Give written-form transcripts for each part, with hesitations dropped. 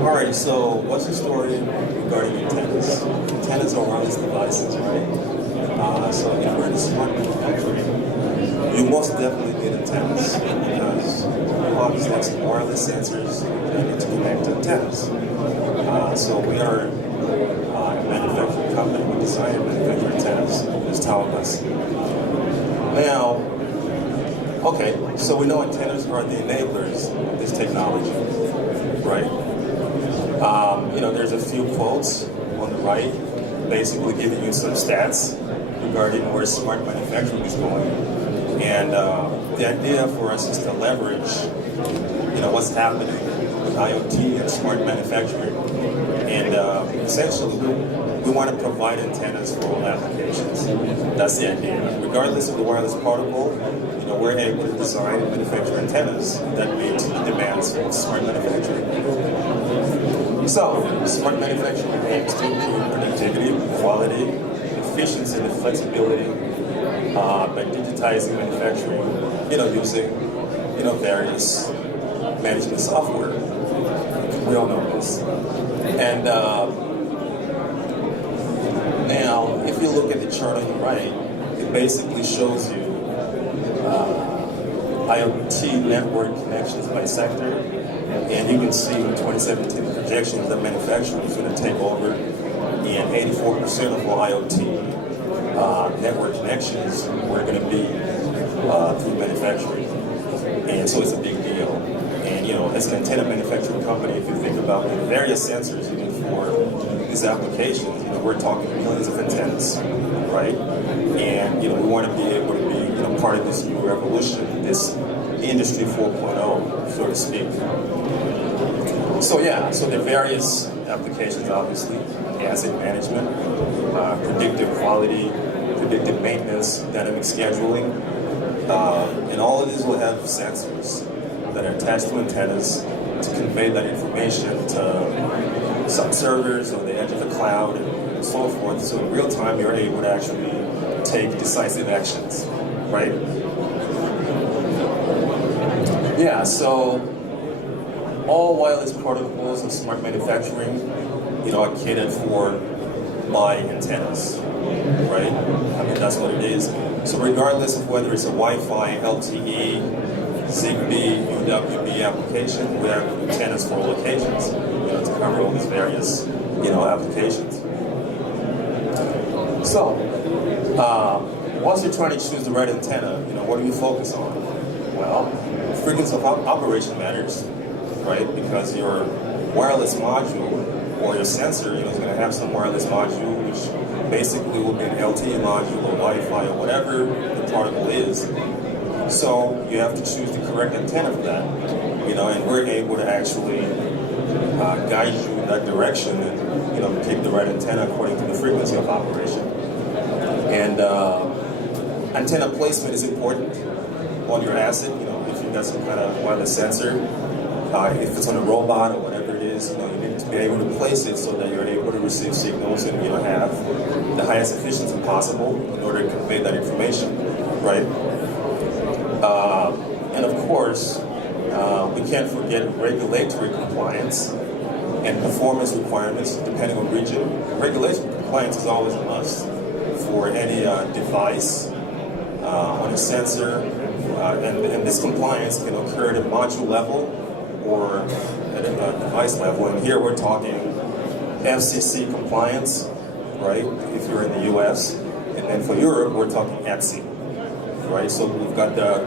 Alright, so what's the story regarding antennas? Antennas are wireless devices, right? So if you're in smart manufacturing, you most definitely need antennas because you obviously have some wireless sensors that need to connect to antennas. So we are a manufacturing company. We design and manufacture antennas. It's Taoglas. Now, okay, so we know antennas are the enablers of this technology, right? There's a few quotes on the right, basically giving you some stats regarding where smart manufacturing is going. And the idea for us is to leverage, what's happening with IoT and smart manufacturing. And essentially, we want to provide antennas for all applications. That's the idea. Regardless of the wireless protocol, we're able to design and manufacture antennas that meet the demands of smart manufacturing. So, smart manufacturing aims to improve productivity, quality, efficiency, and flexibility by digitizing manufacturing, using, various management software. We all know this. And now, if you look at the chart on the right, it basically shows you IoT network connections by sector, and you can see in 2017 projections that manufacturing is going to take over, and 84% of all IoT network connections were going to be through manufacturing, and so it's a big deal. And as an antenna manufacturing company, if you think about the various sensors even for these applications, we're talking millions of antennas, right? And we want to be able to be part of this new revolution, this industry 4.0, so to speak. So there are various applications, obviously: asset management, predictive quality, predictive maintenance, dynamic scheduling, and all of these will have sensors that are attached to antennas to convey that information to some servers on the edge of the cloud and so forth. So in real time, you're able to actually take decisive actions, right? So all wireless protocols and smart manufacturing, are catered for by antennas, right? That's what it is. So regardless of whether it's a Wi-Fi, LTE, Zigbee, UWB application, we have antennas for all occasions, to cover all these various, applications. So, once you're trying to choose the right antenna, what do you focus on? Well, frequency of operation matters, right? Because your wireless module or your sensor, is going to have some wireless module, which basically will be an LTE module or Wi-Fi or whatever the protocol is. So you have to choose the correct antenna for that, and we're able to actually guide you in that direction and, pick the right antenna according to the frequency of operation. And antenna placement is important on your asset, if you've got some kind of wireless sensor, if it's on a robot or whatever it is, you need to be able to place it so that you're able to receive signals and, have the highest efficiency possible in order to convey that information, right? And of course, we can't forget regulatory compliance and performance requirements depending on region. Regulatory compliance is always a must for any device on a sensor, and this compliance can occur at a module level or at a device level. And here we're talking FCC compliance, right, if you're in the US, and then for Europe, we're talking ETSI, right? So we've got the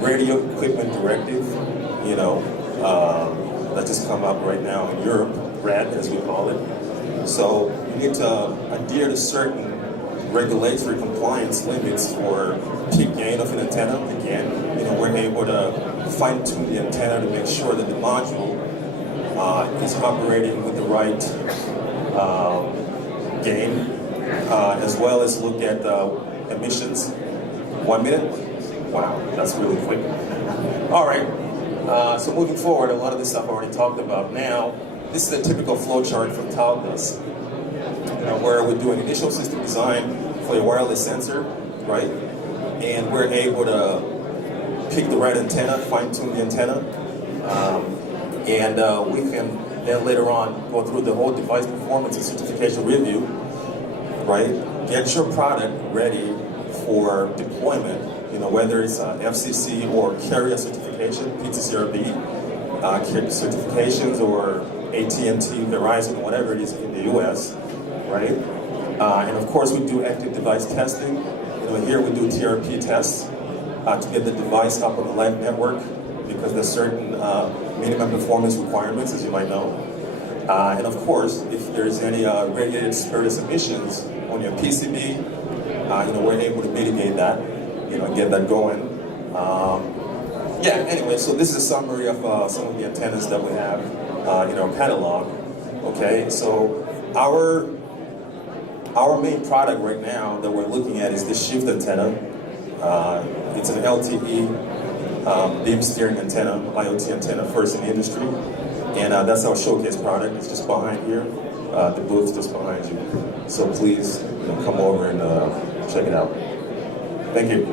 Radio Equipment Directive, that just come up right now in Europe, RAD as we call it. So you need to adhere to certain regulatory compliance limits for peak gain of an antenna. Again, we're able to fine-tune the antenna to make sure that the module is operating with the right gain, as well as look at emissions. 1 minute? Wow, that's really quick. All right, so moving forward, a lot of this stuff I already talked about. Now, this is a typical flowchart from Taoglas, where we're doing initial system design for a wireless sensor, right? And we're able to pick the right antenna, fine-tune the antenna, and we can then later on go through the whole device performance and certification review, right? Get your product ready for deployment, whether it's FCC or carrier certification, PTCRB, certifications, or AT&T, Verizon, whatever it is in the US, right? And of course we do active device testing. Here we do TRP tests to get the device up on the live network, because there's certain minimum performance requirements, as you might know. And of course, if there's any radiated spurious emissions on your PCB, we're able to mitigate that, and get that going. Anyway, so this is a summary of some of the antennas that we have in our catalog. Okay, so our main product right now that we're looking at is the shift antenna. It's an LTE beam steering antenna, IoT antenna, first in the industry. And that's our showcase product. It's just behind here. The booth's just behind you. So please come over and check it out. Thank you.